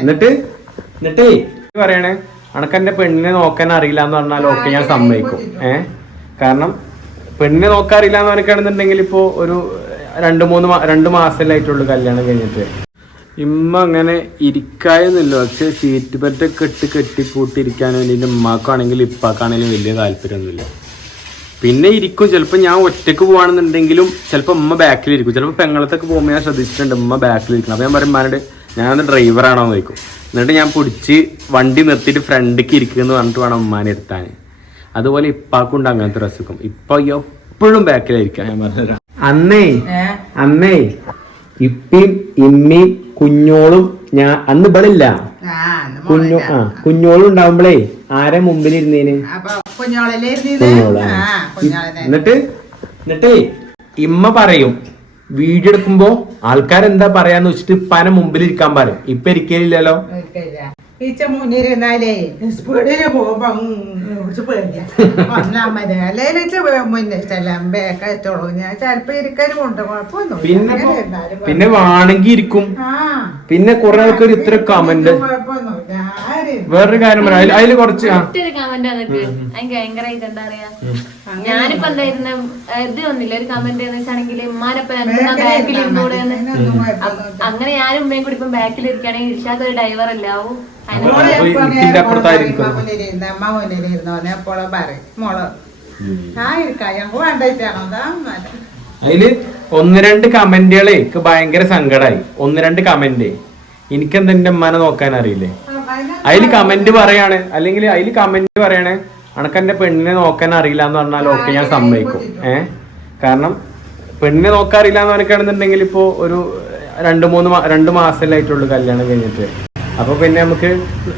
എന്നിട്ട്? എന്നിട്ടേ പറയണേ അണക്കെന്റെ പെണ്ണിനെ നോക്കാൻ അറിയില്ല എന്ന് പറഞ്ഞാൽ ഓക്കെ ഞാൻ സമ്മതിക്കും. ഏ? കാരണം പെണ്ണിനെ നോക്കാൻ അറിയില്ല എന്ന് പറഞ്ഞിട്ടാണെന്നുണ്ടെങ്കിൽ ഇപ്പോ ഒരു രണ്ട് മൂന്ന് രണ്ട് മാസമല്ലായിട്ടുള്ളൂ കല്യാണം കഴിഞ്ഞിട്ട്. ഇമ്മ അങ്ങനെ ഇരിക്കായെന്നില്ല പക്ഷെ സീറ്റ് ബെൽറ്റ് കെട്ടി ഇട്ട് കെട്ടിപ്പൂട്ടിരിക്കാൻ വേണ്ടിയിട്ട് ഉമ്മാക്കാണെങ്കിലും ഇപ്പാക്കാണെങ്കിലും വലിയ താല്പര്യമൊന്നുമില്ല. പിന്നെ ഇരിക്കും. ചിലപ്പോൾ ഞാൻ ഒറ്റയ്ക്ക് പോവാണെന്നുണ്ടെങ്കിലും ചിലപ്പോൾ ഉമ്മ ബാക്കിലിരിക്കും. ചിലപ്പോൾ പെങ്ങളത്തൊക്കെ പോകുമ്പോൾ ഞാൻ ശ്രദ്ധിച്ചിട്ടുണ്ട് ഉമ്മ ബാക്കിലിരിക്കണം. അപ്പോൾ ഞാൻ പറയും ഉമ്മാനോട് ഞാനത് ഡ്രൈവറാണോ എന്ന് ചോദിക്കും. എന്നിട്ട് ഞാൻ പിടിച്ച് വണ്ടി നിർത്തിയിട്ട് ഫ്രണ്ടിക്ക് ഇരിക്കുമെന്ന് പറഞ്ഞിട്ട് വേണം ഉമ്മാനെ എത്താൻ. അതുപോലെ ഇപ്പാക്കുണ്ട് അങ്ങനത്തെ ഒരു അസുഖം. ഇപ്പൊ എപ്പോഴും ബാക്കിലായിരിക്കാം. ഞാൻ പറഞ്ഞത് അന്നേ? അന്നേ ഇപ്പിയും ഇമ്മീം കുഞ്ഞോളും ഞാൻ അന്ന് ഇവളില്ല. ആ കുഞ്ഞോ കുഞ്ഞു ആ കുഞ്ഞോളും ഉണ്ടാവുമ്പളേ ആരെ മുമ്പിൽ ഇരുന്നേന് എന്നിട്ട്? എന്നിട്ടേ ഇമ്മ പറയും വീഡിയോ എടുക്കുമ്പോ ആൾക്കാരെന്താ പറയാന്ന് വെച്ചിട്ട് പന മുമ്പിൽ ഇരിക്കാൻ പറയും ഇപ്പൊ ഇരിക്കലില്ലല്ലോ. ഈച്ച മുന്നിരുന്നാലേ സ്പീഡിൽ പോകുമ്പോ കുറച്ച് പേടിയാ. ഒന്നാമത് അല്ലെങ്കിൽ മുന്നിഷ്ടെല്ലാം ബേക്ക് എത്തോളൂ ഞാൻ ചിലപ്പോ പിന്നെ പിന്നെ വാണെങ്കി ഇരിക്കും. പിന്നെ കൊറേ ആൾക്കാർ ഇത്ര കമന്റ് വേറൊരു കാര്യം പറയാം. അതിൽ അതിൽ കുറച്ച് ആ. ഒറ്റൊരു കമന്റ് വന്നിട്ട് എനിക്ക് ഭയങ്കരമായിട്ട് എന്താ പറയാ? ഞാനിപ്പോ എന്തായിരുന്ന ഇത് വന്നില്ല? ഒരു കമന്റ് എന്ന് വെച്ചാണെങ്കിൽ ഉമ്മാനൊപ്പം എന്താ ബാക്കിൽ ഇരുന്നൂടെ എന്ന്. അതിനൊന്നും കുഴപ്പമൊന്നുമില്ല അങ്ങനെ ഞാനും ഉമ്മയും കൂടി ഇപ്പം ബാക്കിൽ ഇരിക്കുകയാണെങ്കിൽ ഇർഷാദ് ഒരു ഡ്രൈവർ അല്ലാവും. അതിൽ ഒന്ന് രണ്ട് കമന്റുകളെ ഭയങ്കര സങ്കടായി. ഒന്ന് രണ്ട് കമന്റ് എനിക്കെന്താ എന്റെ ഉമ്മാനെ നോക്കാൻ അറിയില്ലേ അതിൽ കമന്റ് പറയാണ്. അല്ലെങ്കിൽ അതിൽ കമന്റ് പറയണേ. അണക്കെന്റെ പെണ്ണിനെ നോക്കാൻ അറിയില്ല എന്ന് പറഞ്ഞാൽ ഓക്കെ ഞാൻ സമ്മതിക്കും. ഏ? കാരണം പെണ്ണിനെ നോക്കാൻ അറിയില്ല എന്ന് പറഞ്ഞിട്ടാണെന്നുണ്ടെങ്കിൽ ഇപ്പോ ഒരു രണ്ട് മൂന്ന് രണ്ട് മാസമല്ലായിട്ടുള്ളൂ കല്യാണം കഴിഞ്ഞിട്ട്. അപ്പൊ പിന്നെ നമുക്ക്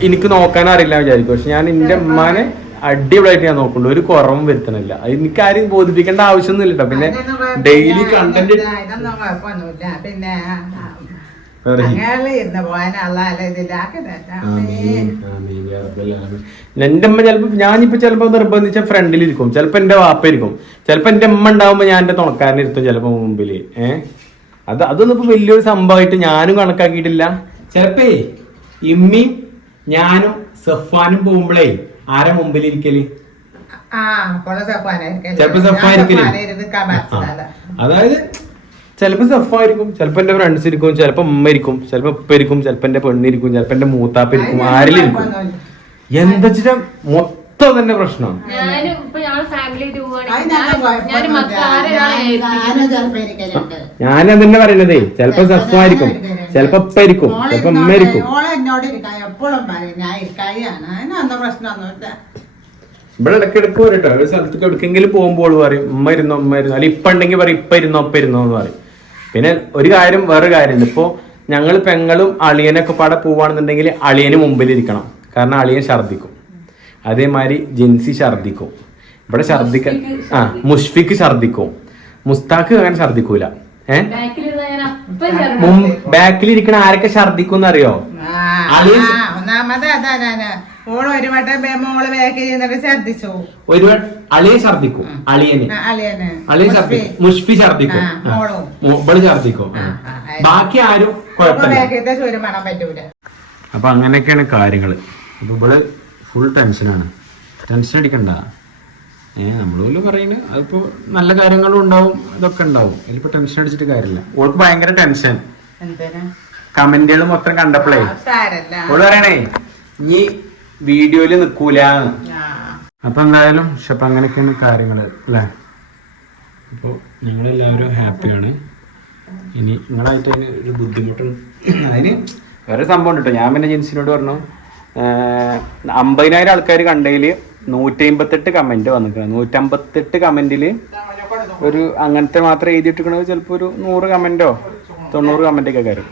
എനിക്ക് നോക്കാൻ അറിയില്ല വിചാരിക്കും. പക്ഷെ ഞാൻ എന്റെ ഉമ്മാനെ അടിപൊളിയായിട്ട് ഞാൻ നോക്കുന്നുണ്ട്. ഒരു കുറവും വരുത്തണില്ല. അത് എനിക്ക് ആരും ബോധിപ്പിക്കേണ്ട ആവശ്യമൊന്നുമില്ല കേട്ടോ. പിന്നെ ഡെയിലി കണ്ടന്റ് പിന്നെ എന്റെ അമ്മ. ചിലപ്പോ ഞാനിപ്പോ ചിലപ്പോ നിർബന്ധിച്ച ഫ്രണ്ടിലിരിക്കും. ചിലപ്പോ എന്റെ വാപ്പ ഇരിക്കും ചിലപ്പോ എന്റെ അമ്മ ഉണ്ടാവുമ്പോ ഞാൻ എന്റെ തുണക്കാരനിരുത്തും ചിലപ്പോ മുമ്പിൽ. ഏഹ് അത് അതൊന്നും ഇപ്പൊ വലിയൊരു സംഭവമായിട്ട് ഞാനും കണക്കാക്കിയിട്ടില്ല. ചിലപ്പേ ഇമ്മി ഞാനും സഫാനും പോകുമ്പോഴേ ആരെ മുമ്പിലിരിക്കൽ? ചിലപ്പോ സഫായിരിക്കൽ അതായത് ചിലപ്പോ സഫായിരിക്കും ചിലപ്പോൾ എന്റെ ഫ്രണ്ട്സ് ഇരിക്കും ചിലപ്പോൾ അമ്മ ഇരിക്കും ചിലപ്പോൾ ഉപ്പ ഇരിക്കും ചിലപ്പോൾ എന്റെ പെണ്ണിരിക്കും ചിലപ്പോൾ എന്റെ മൂത്താപ്പ ഇരിക്കും ആരിലിരിക്കും എന്താ മൊത്തം തന്നെ പ്രശ്നം. ഞാൻ അതന്നെ പറയുന്നതേ ചിലപ്പോ സഫായിരിക്കും ചിലപ്പോ ഉപ്പ ഇരിക്കും ചിലപ്പോ അമ്മ ഇരിക്കും ഇവിടെ ഇടയ്ക്ക് പറയട്ടോ ഒരു സ്ഥലത്തേക്ക് എവിടേക്കെങ്കിലും പോകുമ്പോൾ പറയും ഉമ്മ ഇരുന്നോ ഉമ്മ ഇരുന്നോ അല്ലെങ്കിൽ ഇപ്പൊ ഉണ്ടെങ്കിൽ പറയും ഇപ്പൊ ഇരുന്നോ ഒപ്പം ഇരുന്നോ എന്ന് പറയും. പിന്നെ ഒരു കാര്യം വേറൊരു കാര്യമുണ്ട്. ഇപ്പോൾ ഞങ്ങൾ പെങ്ങളും അളിയനൊക്കെ പാടെ പോവുകയാണെന്നുണ്ടെങ്കിൽ അളിയന് മുമ്പിലിരിക്കണം. കാരണം അളിയൻ ഛർദ്ദിക്കും. അതേമാതിരി ജിൻസി ഛർദ്ദിക്കും. ഇവിടെ ഛർദ്ദിക്ക ആ മുഷ്ഫിക്ക് ഛർദ്ദിക്കും. മുസ്താഖ് അങ്ങനെ ഛർദ്ദിക്കൂല. ഏഹ് ഇരിക്കണ ആരൊക്കെ ഛർദ്ദിക്കും അറിയോ ആ, അളിയൻ- ഓൾ ഒരു വട്ടം മോൾ ബാക്കി ഇരുന്നിട്ട് ശ്രദ്ധിച്ചു ഒരു അളിയൻ ഛർദിക്കും അളിയന്. അളിയൻ ഛർദിക്കും മുഷ്ഫി ഛർദിക്കും മോളും. ഛർദിക്കും ബാക്കി ആരും അപ്പൊ കുഴപ്പമില്ല. അപ്പൊ അങ്ങനെയൊക്കെയാണ് കാര്യങ്ങൾ അപ്പൊ ഇവൾ ഫുൾ ടെൻഷനാണ് ടെൻഷൻ അടിക്കണ്ട. ഏ നമ്മൾ പോലും പറയുന്നത് അതിപ്പോ നല്ല കാര്യങ്ങളും ഉണ്ടാവും ഇതൊക്കെ ഉണ്ടാവും. അതിലിപ്പോ ടെൻഷൻ അടിച്ചിട്ട് കാര്യമില്ല. ഓൾക്ക് ഭയങ്കര ടെൻഷൻ കമന്റുകൾ മൊത്തം കണ്ടപ്പോഴേ ഓൾ പറയണേ ഇനി വീഡിയോയിൽ നിൽക്കൂല ആ. അപ്പൊ എന്തായാലും പക്ഷെ അപ്പൊ അങ്ങനെയൊക്കെയാണ് കാര്യങ്ങൾ അല്ലേ? അപ്പോൾ ഞങ്ങളെല്ലാവരും ഹാപ്പിയാണ്. ഇനി നിങ്ങളായിട്ട് അതിന് ഒരു ബുദ്ധിമുട്ടുണ്ട് അതിന് വേറെ സംഭവം ഉണ്ട് കേട്ടോ ഞാൻ പിന്നെ ജിൻസിനോട് പറഞ്ഞു അമ്പതിനായിരം ആൾക്കാർ കണ്ടതിൽ നൂറ്റി അമ്പത്തെട്ട് കമന്റ് വന്നിട്ടുണ്ട് നൂറ്റമ്പത്തെട്ട് കമന്റിൽ ഒരു അങ്ങനത്തെ മാത്രം എഴുതിയിട്ടിരിക്കണത് ചിലപ്പോൾ ഒരു നൂറ് കമന്റോ തൊണ്ണൂറ് കമന്റൊക്കെ കാര്യം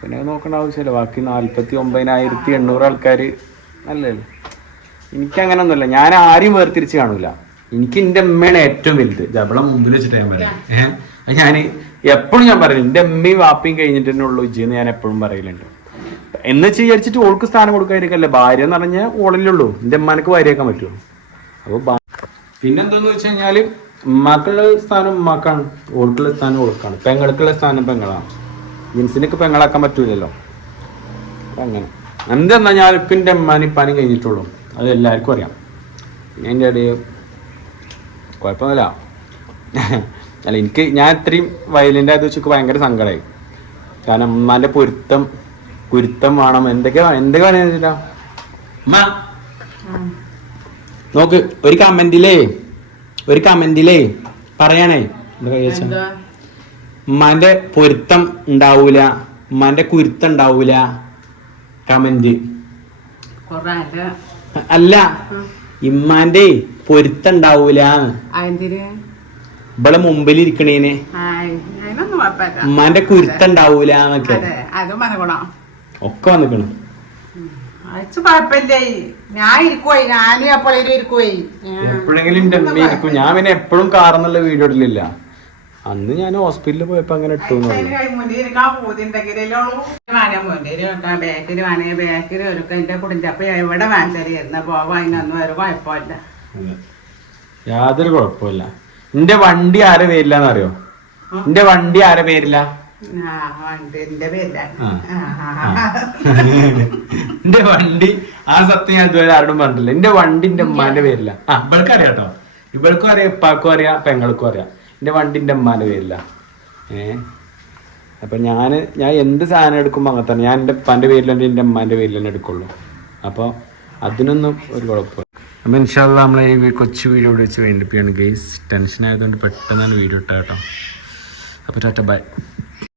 പിന്നെ നോക്കേണ്ട ആവശ്യമില്ല. ബാക്കി നാല്പത്തി ഒമ്പതിനായിരത്തി എണ്ണൂറ് ആൾക്കാർ നല്ലതല്ലേ എനിക്ക് അങ്ങനെ ഒന്നുമില്ല ഞാൻ ആരും വേർതിരിച്ച് കാണൂല. എനിക്ക് എന്റെ അമ്മയാണ് ഏറ്റവും വലുത്. ജബള മുമ്പിൽ വെച്ചിട്ട് ഞാൻ പറയാം. ഏഹ് ഞാൻ എപ്പോഴും ഞാൻ പറയും. എന്റെ അമ്മയും വാപ്പയും കഴിഞ്ഞിട്ട് തന്നെ ഉള്ളൂ ഇജ്ജെന്ന് ഞാൻ എപ്പോഴും പറയലുണ്ട്. എന്ന് വിചാരിച്ചിട്ട് ഓൾക്ക് സ്ഥാനം കൊടുക്കാതിരിക്കല്ലേ? ഭാര്യ എന്ന് പറഞ്ഞാൽ ഓളല്ലുള്ളൂ എന്റെ അമ്മാനക്ക് ഭാര്യയാക്കാൻ പറ്റുമോ അപ്പോൾ പിന്നെന്താന്ന് വെച്ച് കഴിഞ്ഞാൽ ഉമ്മാക്കുള്ള സ്ഥാനം ഉമ്മാക്കാണ്. ഓൾക്കുള്ള സ്ഥാനം ഓൾക്കാണ്. പെങ്ങൾക്കുള്ള സ്ഥാനം പെങ്ങളാണ്. ജിൻസിനൊക്കെ പെങ്ങളാക്കാൻ പറ്റൂലല്ലോ. അങ്ങനെ എന്തെന്നാ ഞാൻ ഇപ്പിന്റെ അമ്മാനും ഇപ്പാനും കഴിഞ്ഞിട്ടുള്ളൂ. അത് എല്ലാവർക്കും അറിയാം. പിന്നെ എന്റെ ഇടയിൽ കുഴപ്പമൊന്നുമില്ല. അല്ല എനിക്ക് ഞാൻ ഇത്രയും വയലിന്റെ അത് വെച്ച് ഭയങ്കര സങ്കടമായി കാരണം ഉമ്മാന്റെ പൊരുത്തം കുരുത്തം വേണം. എന്തൊക്കെയാ എന്തൊക്കെ വേണമെന്ന് ഉമ്മ. നോക്ക് ഒരു കമന്റിലേ ഒരു കമന്റിലേ പറയണേ. എന്താ പൊരുത്തം ഉണ്ടാവൂല. ഉമ്മാന്റെ കുരുത്തം ഉണ്ടാവൂല. കമന്റ്. കൊറേ അല്ല? ഇമ്മാന്റെ പൊരുത്തണ്ടാവൂല. ഇവിടെ ഇവളെ മുമ്പിൽ ഇരിക്കണേനെ ഉമ്മാന്റെ കുരുത്തണ്ടാവൂല എന്നൊക്കെ. ഒക്കെ വന്നിക്കണം. എപ്പോഴെങ്കിലും ഞാൻ പിന്നെ എപ്പോഴും കാറന്നുള്ള വീഡിയോ ഇടലില്ല. അന്ന് ഞാൻ ഹോസ്പിറ്റലിൽ പോയപ്പോ അങ്ങനെ ഇട്ടു ബാക്കിൽ വേണേ ബാക്കിൽ ഒരുക്ക എന്റെ കുടിന്റെ അപ്പൊ എവിടെ വാങ്ങിച്ചാലിരുന്ന പോവാ അതിനൊന്നും ഒരു കുഴപ്പമില്ല യാതൊരു കുഴപ്പമില്ല എന്റെ വണ്ടി ആരെ പേരില്ലാന്ന് അറിയോ എന്റെ വണ്ടി ആരെ പേരില്ല. എന്റെ വണ്ടി ആ സത്യം ഞാൻ ഇതുവരെ ആരോടും പറഞ്ഞിട്ടില്ല. എന്റെ വണ്ടി എന്റെ ഉമ്മാന്റെ പേരില്ല ആ കേട്ടോ ഇവൾക്കും അറിയാം ഇപ്പാക്കും അറിയാം പെങ്ങൾക്കും അറിയാം. എന്റെ വണ്ടി എന്റെ ഉമ്മാന്റെ പേരില്ല ഏ? അപ്പം ഞാൻ ഞാൻ എന്ത് സാധനം എടുക്കുമ്പോൾ അങ്ങനെ തന്നെ ഞാൻ എന്റെ ഉപ്പാന്റെ പേരിലും എന്റെ അമ്മാന്റെ പേരിൽ തന്നെ എടുക്കുള്ളൂ. അപ്പോൾ അതിനൊന്നും ഒരു കുഴപ്പമില്ല. അപ്പം ഇൻഷാല്ല നമ്മൾ ഈ കൊച്ചു വീഡിയോ വെച്ച് വേണ്ടിപ്പിയാണ് ഗെയ്സ് ടെൻഷൻ ആയതുകൊണ്ട് പെട്ടെന്നാണ് വീഡിയോ ഇട്ടാട്ടോ അപ്പോൾ അപ്പൊ ടാറ്റ ബൈ.